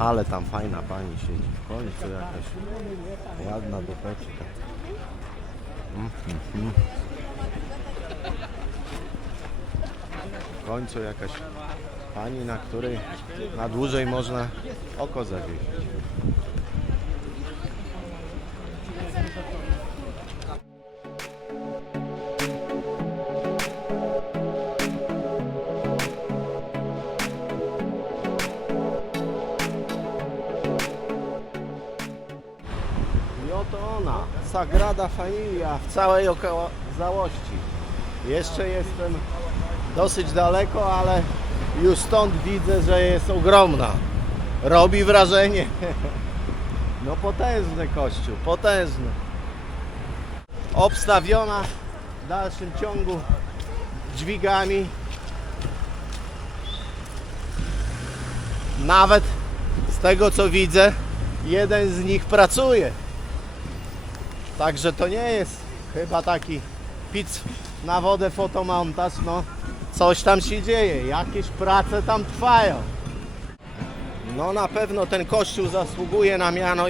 Ale tam fajna pani siedzi. W końcu jakaś ładna dupeczka. W końcu jakaś pani, na której na dłużej można oko zawiesić. I oto ona, Sagrada Familia w całej okazałości. Jeszcze jestem dosyć daleko, ale już stąd widzę, że jest ogromna. Robi wrażenie. No potężny kościół, potężny. Obstawiona w dalszym ciągu dźwigami. Nawet z tego co widzę, jeden z nich pracuje. Także to nie jest chyba taki pic na wodę fotomontaż, no coś tam się dzieje, jakieś prace tam trwają. No na pewno ten kościół zasługuje na miano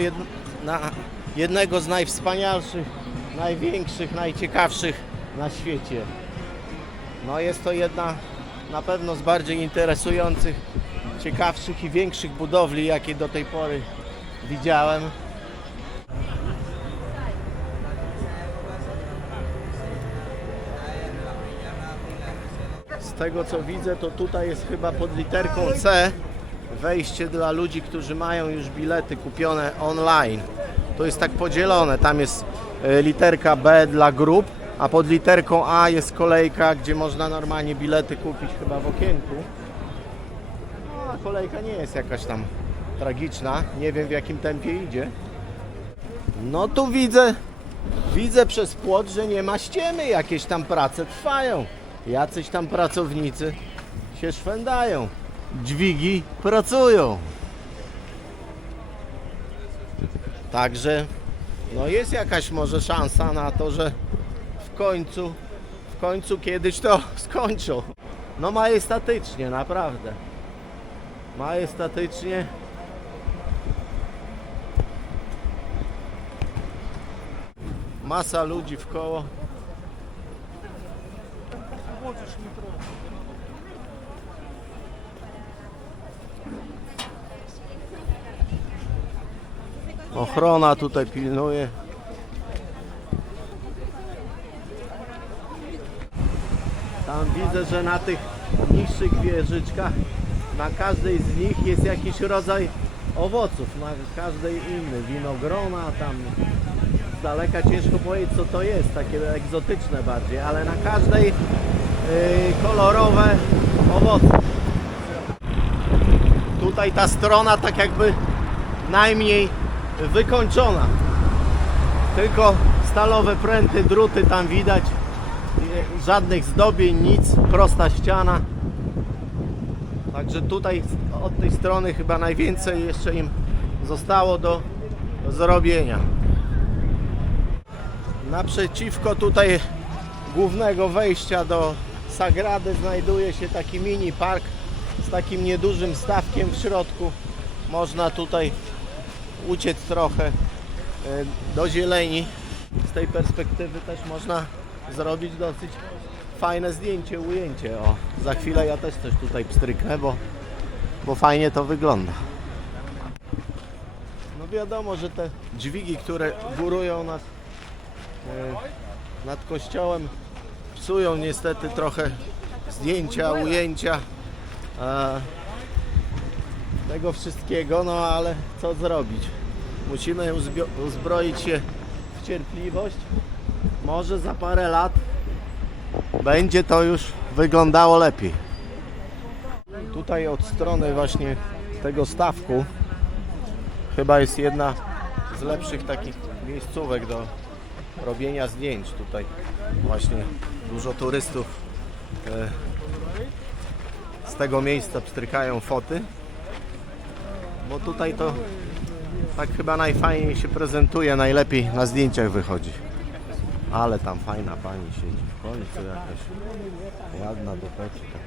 jednego z najwspanialszych, największych, najciekawszych na świecie. No jest to jedna na pewno z bardziej interesujących, ciekawszych i większych budowli, jakie do tej pory widziałem. Z tego co widzę, to tutaj jest chyba pod literką C wejście dla ludzi, którzy mają już bilety kupione online. To jest tak podzielone, tam jest literka B dla grup, a pod literką A jest kolejka, gdzie można normalnie bilety kupić chyba w okienku. No, a kolejka nie jest jakaś tam tragiczna, nie wiem w jakim tempie idzie. No tu widzę przez płot, że nie ma ściemy, jakieś tam prace trwają. Jacyś tam pracownicy się szwędają. Dźwigi pracują. Także no jest jakaś może szansa na to, że w końcu kiedyś to skończą. No majestatycznie, naprawdę. Majestatycznie. Masa ludzi w koło. Ochrona tutaj pilnuje. Tam widzę, że na tych niższych wieżyczkach, na każdej z nich jest jakiś rodzaj owoców, na każdej inny. Winogrona, tam z daleka ciężko powiedzieć co to jest, takie egzotyczne bardziej, ale na każdej kolorowe owoce. Tutaj ta strona tak jakby najmniej wykończona. Tylko stalowe pręty, druty tam widać. Żadnych zdobień, nic. Prosta ściana. Także tutaj od tej strony chyba najwięcej jeszcze im zostało do zrobienia. Naprzeciwko tutaj głównego wejścia do Sagrady znajduje się taki mini park z takim niedużym stawkiem w środku. Można tutaj uciec trochę do zieleni. Z tej perspektywy też można zrobić dosyć fajne zdjęcie, ujęcie. O, za chwilę ja też coś tutaj pstryknę, bo fajnie to wygląda. No wiadomo, że te dźwigi, które górują nad kościołem, psują niestety trochę zdjęcia, ujęcia tego wszystkiego, no ale co zrobić? Musimy uzbroić się w cierpliwość. Może za parę lat będzie to już wyglądało lepiej. Tutaj od strony właśnie tego stawku chyba jest jedna z lepszych takich miejscówek do robienia zdjęć. Tutaj właśnie dużo turystów z tego miejsca pstrykają foty, bo tutaj to tak chyba najfajniej się prezentuje, najlepiej na zdjęciach wychodzi. Ale tam fajna pani siedzi. W końcu jakaś ładna dupeczka.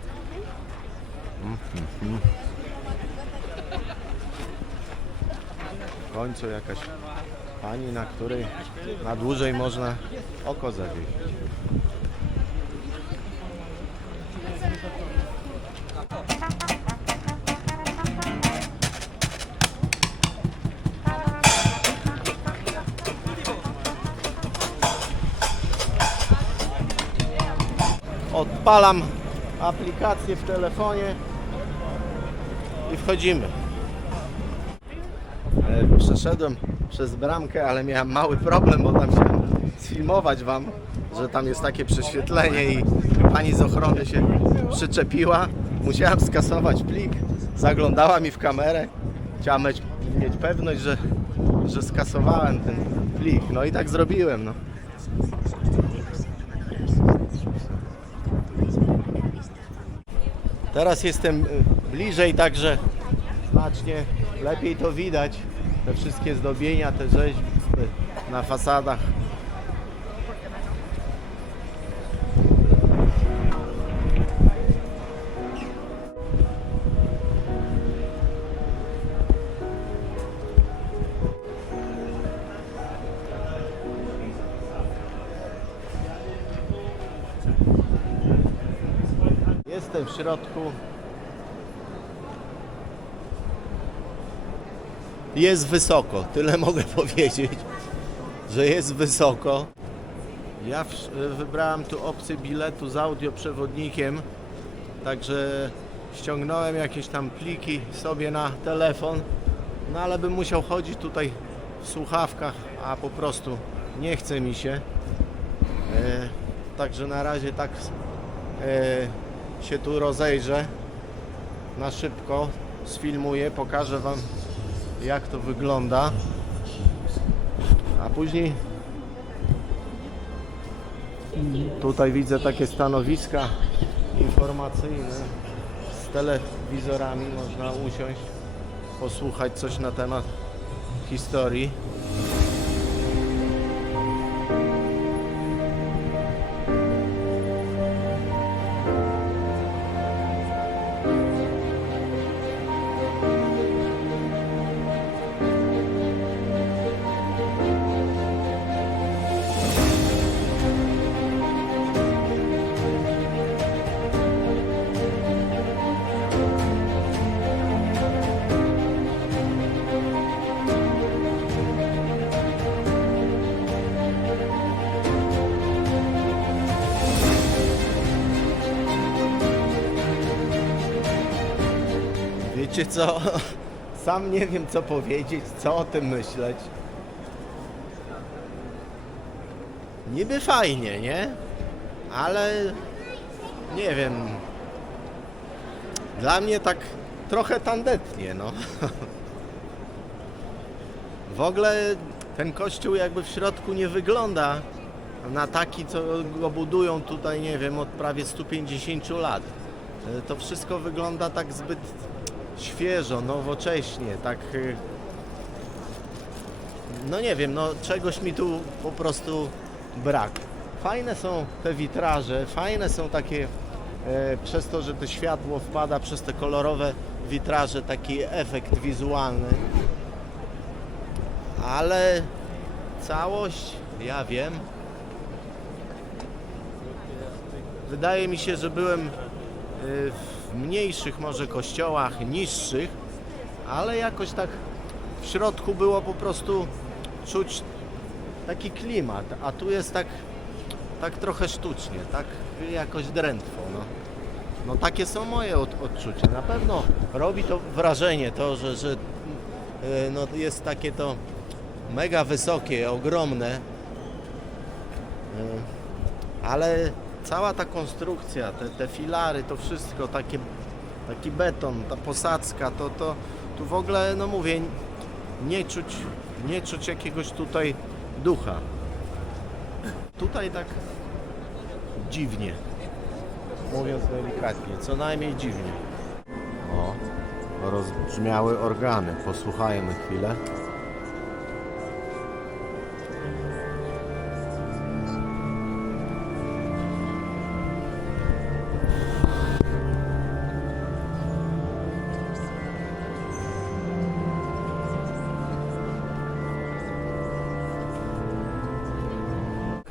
W końcu jakaś pani, na której na dłużej można oko zawiesić. Odpalam aplikację w telefonie i wchodzimy. Przeszedłem przez bramkę, ale miałem mały problem, bo tam chciałem sfilmować wam, że tam jest takie prześwietlenie i pani z ochrony się przyczepiła. Musiałem skasować plik, zaglądała mi w kamerę. Chciałem mieć pewność, że skasowałem ten plik. No i tak zrobiłem. No. Teraz jestem bliżej, także znacznie lepiej to widać. Te wszystkie zdobienia, te rzeźby na fasadach. Jestem w środku. Jest wysoko, tyle mogę powiedzieć, że jest wysoko. Ja wybrałem tu opcję biletu z audioprzewodnikiem, także ściągnąłem jakieś tam pliki sobie na telefon, no ale bym musiał chodzić tutaj w słuchawkach, a po prostu nie chce mi się. Także na razie tak się tu rozejrzę na szybko, sfilmuję, pokażę wam jak to wygląda, a później tutaj widzę takie stanowiska informacyjne z telewizorami, można usiąść, posłuchać coś na temat historii. Wiecie co? Sam nie wiem co powiedzieć, co o tym myśleć. Niby fajnie, nie? Ale nie wiem. Dla mnie tak trochę tandetnie, no. W ogóle ten kościół jakby w środku nie wygląda na taki, co go budują tutaj, nie wiem, od prawie 150 lat. To wszystko wygląda tak zbyt świeżo, nowocześnie, tak, no nie wiem, no czegoś mi tu po prostu brak. Fajne są te witraże, fajne są takie, przez to, że to światło wpada przez te kolorowe witraże, taki efekt wizualny, ale całość, ja wiem, wydaje mi się, że byłem w mniejszych może kościołach, niższych, ale jakoś tak w środku było po prostu czuć taki klimat, a tu jest tak trochę sztucznie, tak jakoś drętwo, no. No takie są moje odczucia. Na pewno robi to wrażenie to, że no jest takie to mega wysokie, ogromne, ale cała ta konstrukcja, te filary, to wszystko, taki beton, ta posadzka, to tu w ogóle, no mówię, nie czuć jakiegoś tutaj ducha. Tutaj tak dziwnie, mówiąc delikatnie, co najmniej dziwnie. O, rozbrzmiały organy, posłuchajmy chwilę.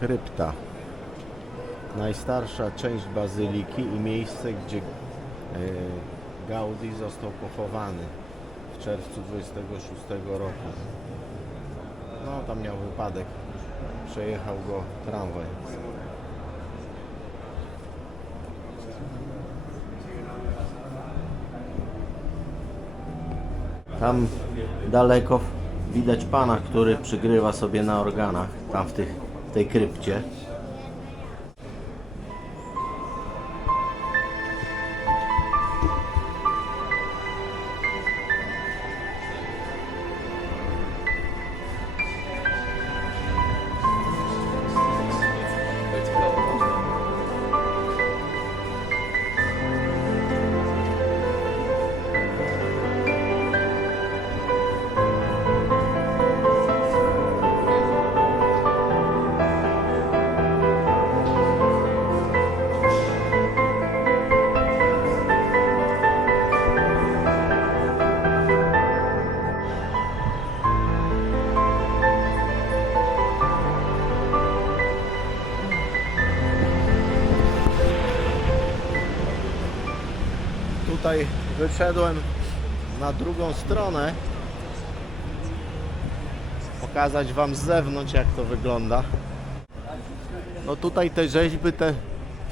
Krypta. Najstarsza część bazyliki i miejsce, gdzie Gaudí został pochowany w czerwcu 26 roku. No tam miał wypadek, przejechał go tramwaj. Tam daleko widać pana, który przygrywa sobie na organach, tam w tej krypcie. Tutaj wyszedłem na drugą stronę, pokazać wam z zewnątrz, jak to wygląda. No tutaj te rzeźby, te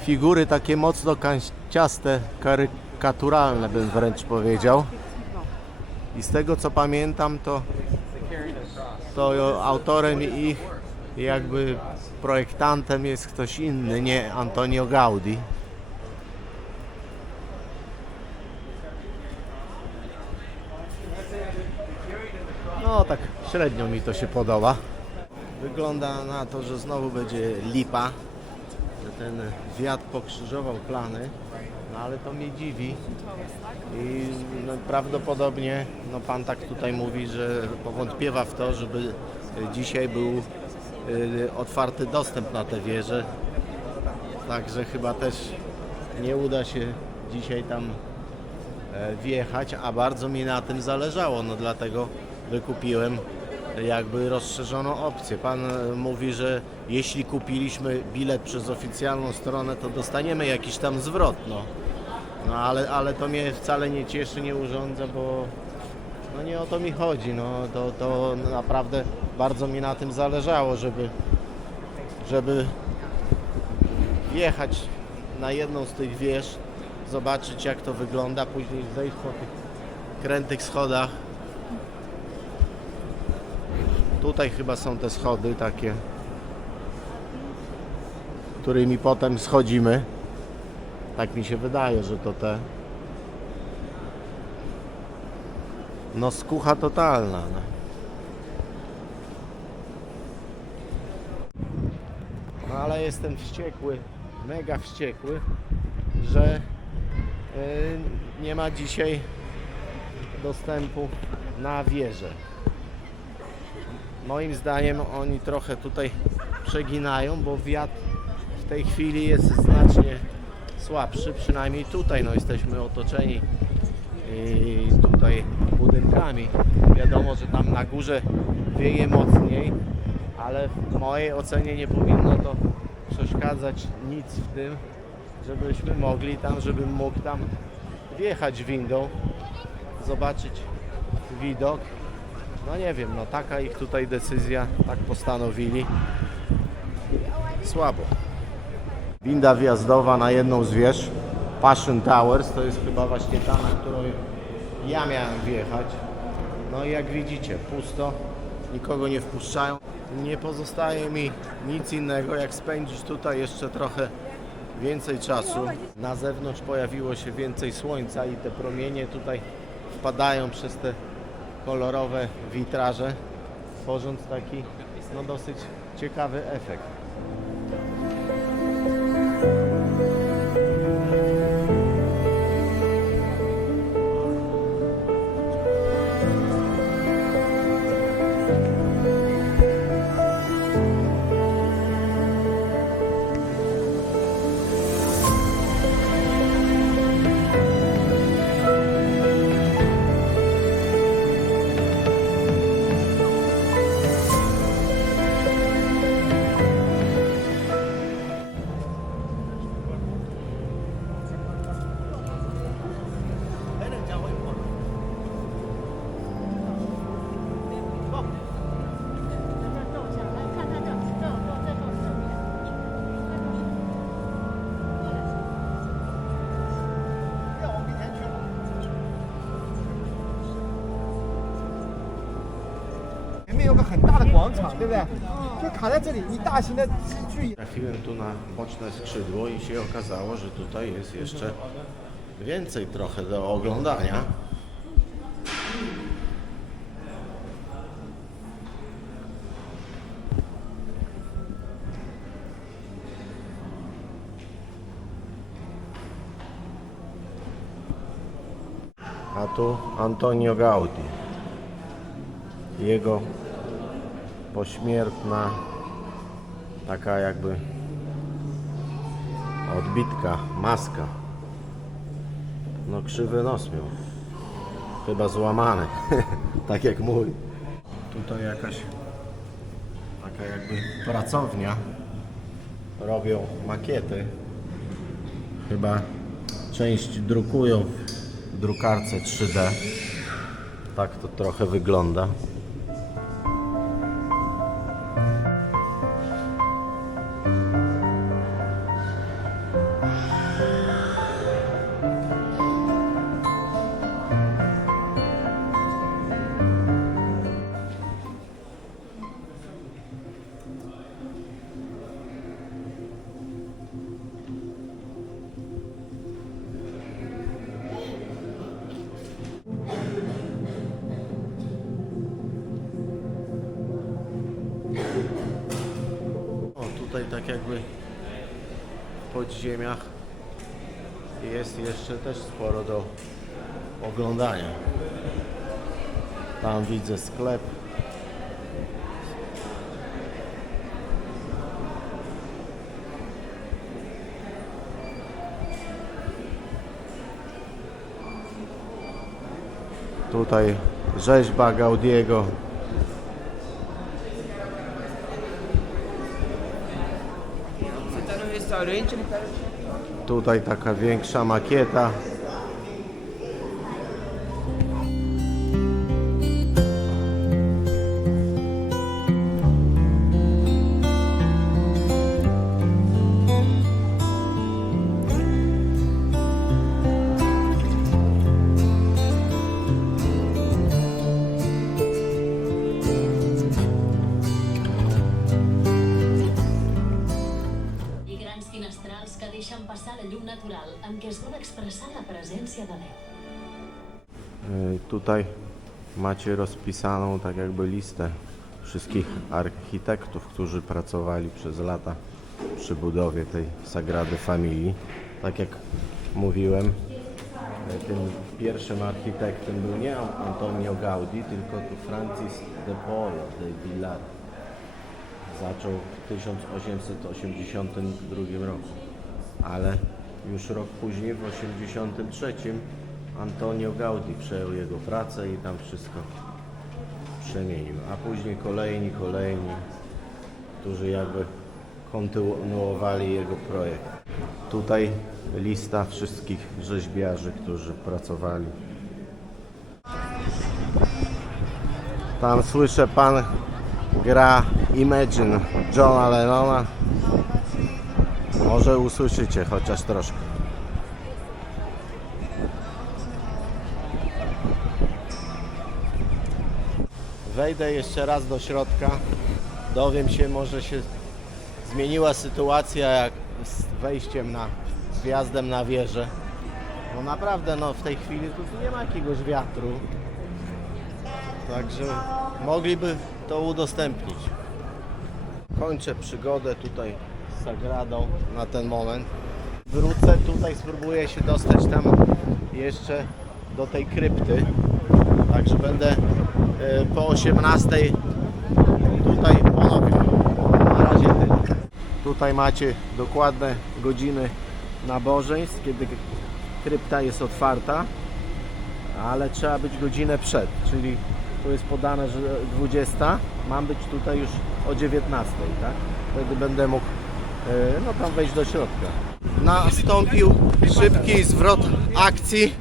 figury takie mocno kanciaste, karykaturalne bym wręcz powiedział. I z tego co pamiętam, to autorem ich, jakby projektantem jest ktoś inny, nie Antonio Gaudí. No tak średnio mi to się podoba. Wygląda na to, że znowu będzie lipa, że ten wiatr pokrzyżował plany, no ale to mnie dziwi i no, prawdopodobnie no, pan tak tutaj mówi, że powątpiewa w to, żeby dzisiaj był otwarty dostęp na tę wieżę, także chyba też nie uda się dzisiaj tam wjechać, a bardzo mi na tym zależało, no dlatego wykupiłem jakby rozszerzoną opcję. Pan mówi, że jeśli kupiliśmy bilet przez oficjalną stronę, to dostaniemy jakiś tam zwrot, no ale to mnie wcale nie cieszy, nie urządza, bo no nie o to mi chodzi, no to naprawdę bardzo mi na tym zależało, żeby wjechać na jedną z tych wież, zobaczyć jak to wygląda, później zejść po tych krętych schodach. Tutaj chyba są te schody takie, którymi potem schodzimy. Tak mi się wydaje, że to te. No skucha totalna. No. No ale jestem wściekły, mega wściekły, że nie ma dzisiaj dostępu na wieżę. Moim zdaniem oni trochę tutaj przeginają, bo wiatr w tej chwili jest znacznie słabszy, przynajmniej tutaj no, jesteśmy otoczeni i tutaj budynkami. Wiadomo, że tam na górze wieje mocniej, ale w mojej ocenie nie powinno to przeszkadzać nic w tym, żebyśmy mogli tam, żebym mógł tam wjechać windą, zobaczyć widok. No nie wiem, no taka ich tutaj decyzja, tak postanowili. Słabo. Winda wjazdowa na jedną z wież, Passion Towers, to jest chyba właśnie ta, na którą ja miałem wjechać. No i jak widzicie, pusto, nikogo nie wpuszczają. Nie pozostaje mi nic innego, jak spędzić tutaj jeszcze trochę więcej czasu. Na zewnątrz pojawiło się więcej słońca i te promienie tutaj wpadają przez te kolorowe witraże, tworząc taki no, dosyć ciekawy efekt. 个很大的广场，对不对？就卡在这里，你大型的支具。 Trafiłem tu na boczne skrzydło i się okazało, że tutaj jest jeszcze więcej trochę do oglądania. A tu Antonio Gaudí. Jego pośmiertna taka jakby odbitka, maska. No krzywy nos miał. Chyba złamany. Tak jak mój. Tutaj jakaś taka jakby pracownia. Robią makiety. Chyba część drukują w drukarce 3D. Tak to trochę wygląda. O, tutaj tak jakby w podziemiach jest jeszcze też sporo do oglądania. Tam widzę sklep. Tutaj rzeźba Gaudiego. Você tá no restaurante, né, cara? Tutaj taka większa makieta. I grans finestrals que deixen passar la llum natural amb què es vol expressar la presència de Déu. Tutaj macie rozpisaną tak jakby listę wszystkich architektów, którzy pracowali przez lata przy budowie tej Sagrady Familii. Tak jak mówiłem, tym pierwszym architektem był nie Antonio Gaudí, tylko tu Francis de Paul de Villar. Zaczął w 1882 roku, ale już rok później, w 1883, Antonio Gaudí przejął jego pracę i tam wszystko przemienił. A później kolejni, którzy jakby kontynuowali jego projekt. Tutaj lista wszystkich rzeźbiarzy, którzy pracowali. Tam słyszę, pan gra Imagine Johna Lennona. Może usłyszycie chociaż troszkę. Wejdę jeszcze raz do środka. Dowiem się, może się zmieniła sytuacja jak z wejściem z wjazdem na wieżę. No naprawdę, no w tej chwili tu nie ma jakiegoś wiatru. Także mogliby to udostępnić. Kończę przygodę tutaj z Sagradą na ten moment. Wrócę tutaj, spróbuję się dostać tam jeszcze do tej krypty. Także będę po 18 tutaj ponownie. Na razie tyle. Tutaj macie dokładne godziny nabożeństw, kiedy krypta jest otwarta, ale trzeba być godzinę przed, czyli tu jest podane, że 20, mam być tutaj już o 19, tak? Wtedy będę mógł no tam wejść do środka. Nastąpił szybki zwrot akcji.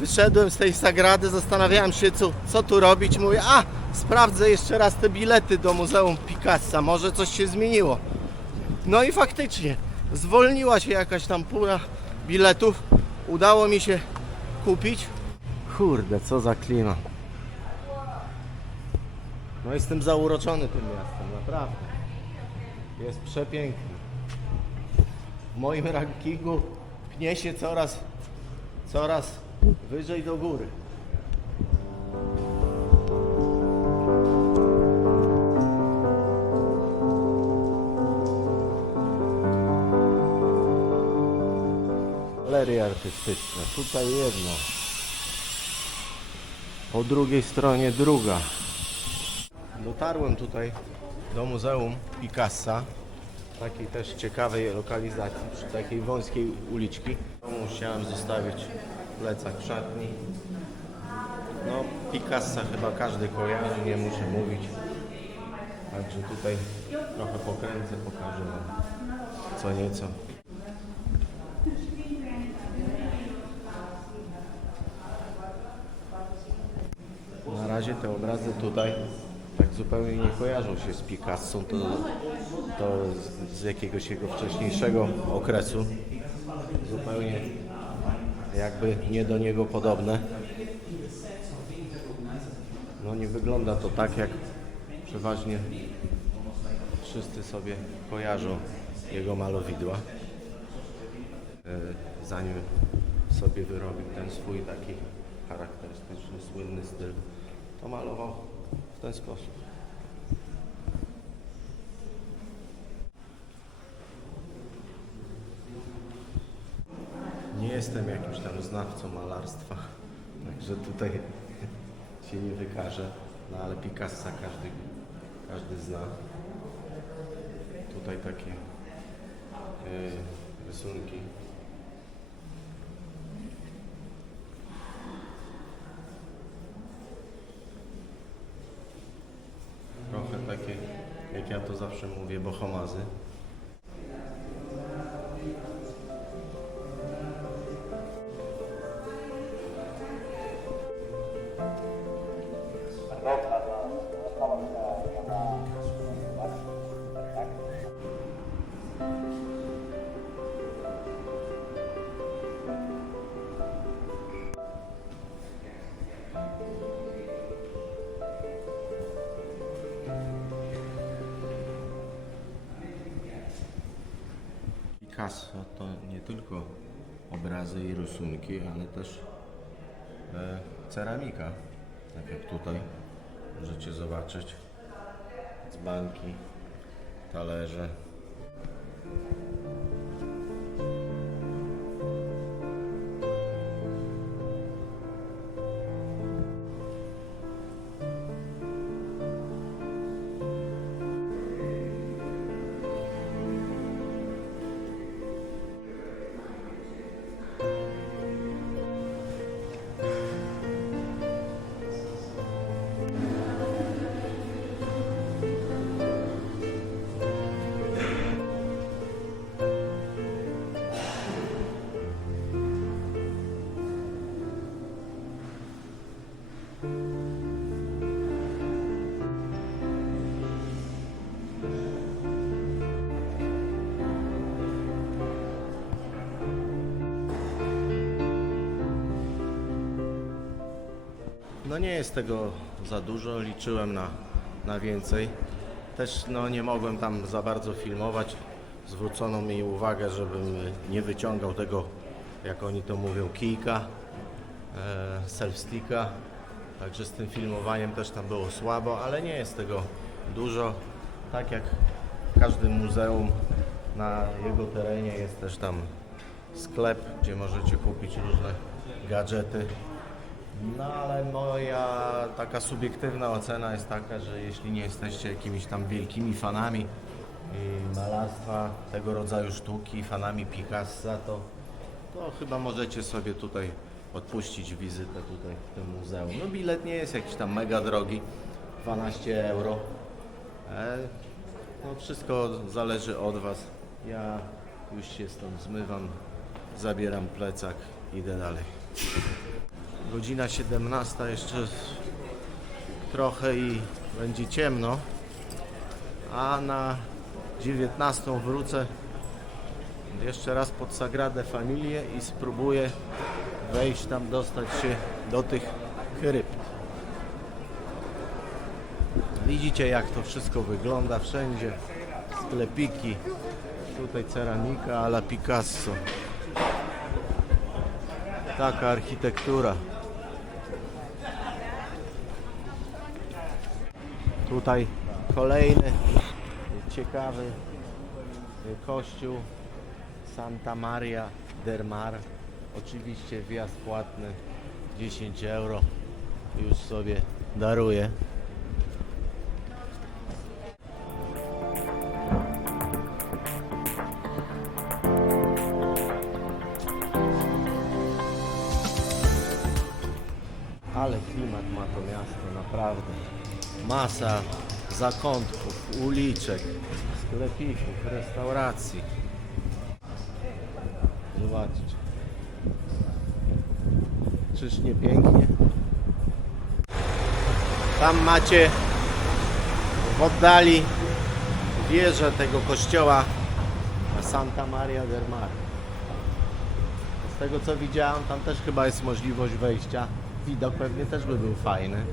Wyszedłem z tej Sagrady, zastanawiałem się co tu robić. Mówię, sprawdzę jeszcze raz te bilety do Muzeum Picassa, może coś się zmieniło. No i faktycznie zwolniła się jakaś tam pula biletów. Udało mi się kupić. Kurde, co za klima. No jestem zauroczony tym miastem, naprawdę. Jest przepiękny. W moim rankingu pnie się coraz wyżej do góry. Galerie artystyczne. Tutaj jedno. Po drugiej stronie druga. Dotarłem tutaj do Muzeum Picassa, takiej też ciekawej lokalizacji, przy takiej wąskiej uliczki. Musiałem zostawić plecak w szatni. No, Picassa chyba każdy kojarzy, nie muszę mówić. Także tutaj trochę pokręcę, pokażę wam co nieco. Na razie te obrazy tutaj tak zupełnie nie kojarzą się z Picasso, to z jakiegoś jego wcześniejszego okresu. Zupełnie jakby nie do niego podobne. No nie wygląda to tak, jak przeważnie wszyscy sobie kojarzą jego malowidła. Zanim sobie wyrobił ten swój taki charakterystyczny, słynny styl, to malował w ten sposób. Nie jestem jakimś tam znawcą malarstwa, także tutaj się nie wykażę, no ale Picassa każdy zna. Tutaj takie rysunki. Trochę takie, jak ja to zawsze mówię, bohomazy. Picasso to nie tylko obrazy i rysunki, ale też ceramika, tak jak tutaj możecie zobaczyć, dzbanki, talerze. No nie jest tego za dużo, liczyłem na więcej. Też no, nie mogłem tam za bardzo filmować. Zwrócono mi uwagę, żebym nie wyciągał tego, jak oni to mówią, kijka, self-sticka. Także z tym filmowaniem też tam było słabo, ale nie jest tego dużo. Tak jak w każdym muzeum, na jego terenie jest też tam sklep, gdzie możecie kupić różne gadżety. No ale moja taka subiektywna ocena jest taka, że jeśli nie jesteście jakimiś tam wielkimi fanami malarstwa, tego rodzaju sztuki, fanami Picassa, to chyba możecie sobie tutaj odpuścić wizytę tutaj w tym muzeum. No bilet nie jest jakiś tam mega drogi, 12 euro. No wszystko zależy od Was. Ja już się stąd zmywam, zabieram plecak, idę dalej. Godzina 17, jeszcze trochę i będzie ciemno, a na 19 wrócę jeszcze raz pod Sagradę Familię i spróbuję wejść tam, dostać się do tych krypt. Widzicie, jak to wszystko wygląda wszędzie. Sklepiki. Tutaj ceramika a la Picasso. Taka architektura. Tutaj kolejny ciekawy kościół Santa Maria del Mar. Oczywiście wjazd płatny 10 euro. Już sobie daruję. Ale klimat ma to miasto, naprawdę. Masa zakątków, uliczek, sklepików, restauracji. Zobaczcie. Czyż nie pięknie? Tam macie w oddali wieżę tego kościoła Santa Maria del Mar. Z tego co widziałem, tam też chyba jest możliwość wejścia. Widok pewnie też by był fajny.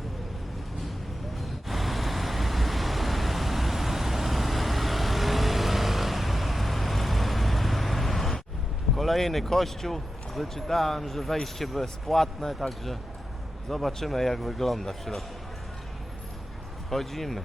Kolejny kościół. Wyczytałem, że wejście bezpłatne, także zobaczymy, jak wygląda w środku. Wchodzimy.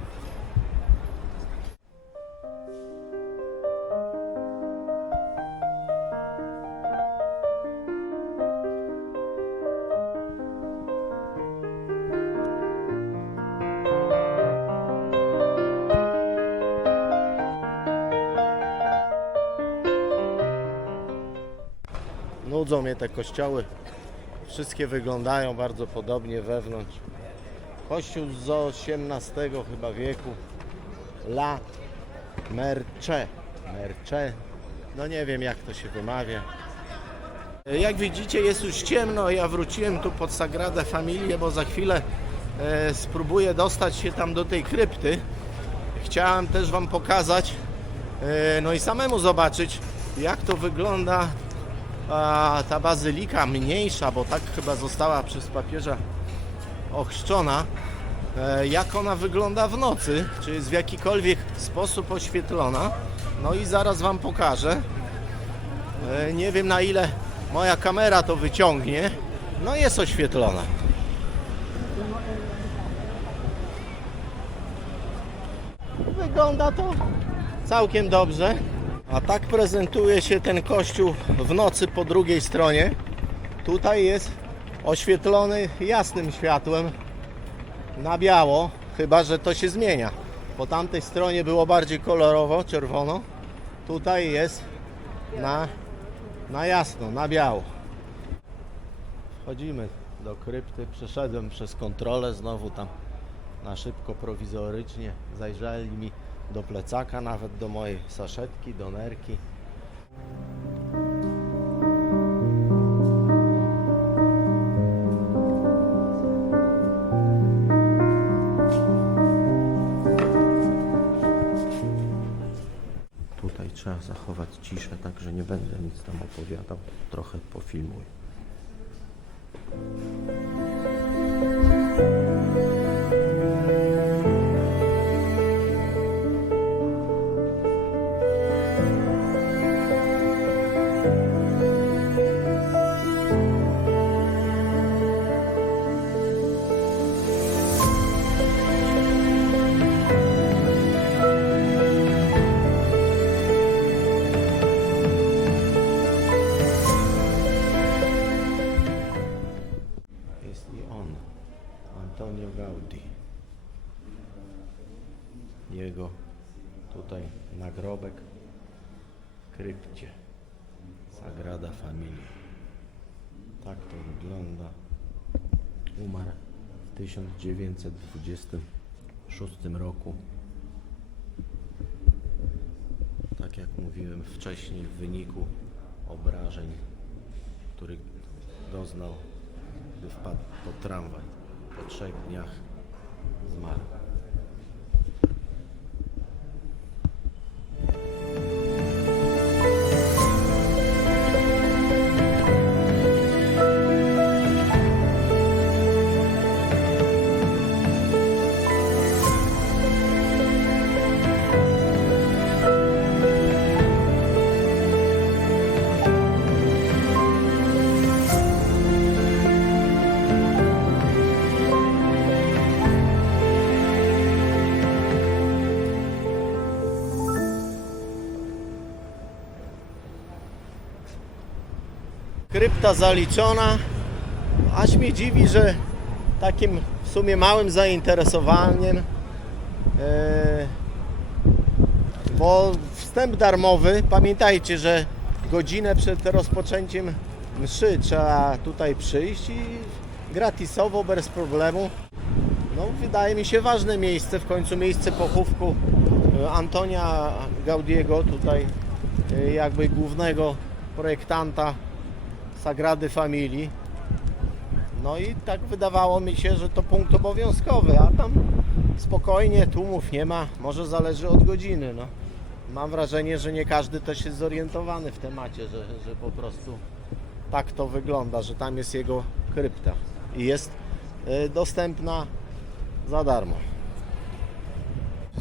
Nudzą mnie te kościoły. Wszystkie wyglądają bardzo podobnie wewnątrz. Kościół z XVIII chyba wieku. La Merce. Merce. No nie wiem, jak to się wymawia. Jak widzicie, jest już ciemno. Ja wróciłem tu pod Sagradę Familię, bo za chwilę spróbuję dostać się tam do tej krypty. Chciałem też Wam pokazać, no i samemu zobaczyć, jak to wygląda ta bazylika mniejsza, bo tak chyba została przez papieża ochrzczona. Jak ona wygląda w nocy, czy jest w jakikolwiek sposób oświetlona. No i zaraz Wam pokażę. Nie wiem, na ile moja kamera to wyciągnie. No jest oświetlona. Wygląda to całkiem dobrze. A tak prezentuje się ten kościół w nocy po drugiej stronie. Tutaj jest oświetlony jasnym światłem na biało, chyba że to się zmienia. Po tamtej stronie było bardziej kolorowo, czerwono. Tutaj jest na jasno, na biało. Wchodzimy do krypty. Przeszedłem przez kontrolę, znowu tam na szybko, prowizorycznie. Zajrzeli mi do plecaka, nawet do mojej saszetki, do nerki. Tutaj trzeba zachować ciszę, także nie będę nic tam opowiadał. Trochę pofilmuję. Antonio Gaudí. Jego tutaj nagrobek w krypcie Sagrada Familia. Tak to wygląda. Umarł w 1926 roku. Tak jak mówiłem wcześniej, w wyniku obrażeń, których doznał, gdy wpadł pod tramwaj. Po 3 dniach zmarł. Krypta zaliczona, aż mnie dziwi, że takim w sumie małym zainteresowaniem, bo wstęp darmowy, pamiętajcie, że godzinę przed rozpoczęciem mszy trzeba tutaj przyjść i gratisowo, bez problemu. No, wydaje mi się ważne miejsce, w końcu miejsce pochówku Antonia Gaudiego, tutaj jakby głównego projektanta Sagrady Familii. No i tak wydawało mi się, że to punkt obowiązkowy, a tam spokojnie, tłumów nie ma, może zależy od godziny. No. Mam wrażenie, że nie każdy też jest zorientowany w temacie, że po prostu tak to wygląda, że tam jest jego krypta i jest dostępna za darmo.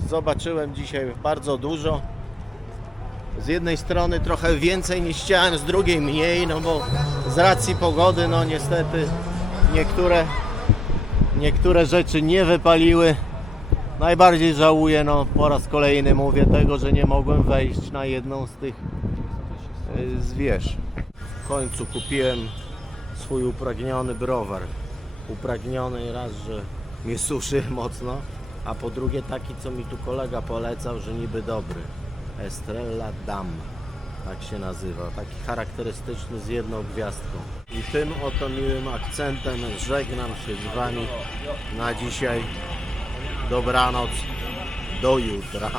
Zobaczyłem dzisiaj bardzo dużo. Z jednej strony trochę więcej niż chciałem, z drugiej mniej, no bo z racji pogody, no niestety niektóre rzeczy nie wypaliły. Najbardziej żałuję, no po raz kolejny mówię tego, że nie mogłem wejść na jedną z tych zwierz. W końcu kupiłem swój upragniony browar. Upragniony raz, że mnie suszy mocno, a po drugie taki, co mi tu kolega polecał, że niby dobry. Estrella Damm, tak się nazywa, taki charakterystyczny z jedną gwiazdką. I tym oto miłym akcentem żegnam się z Wami na dzisiaj. Dobranoc, do jutra.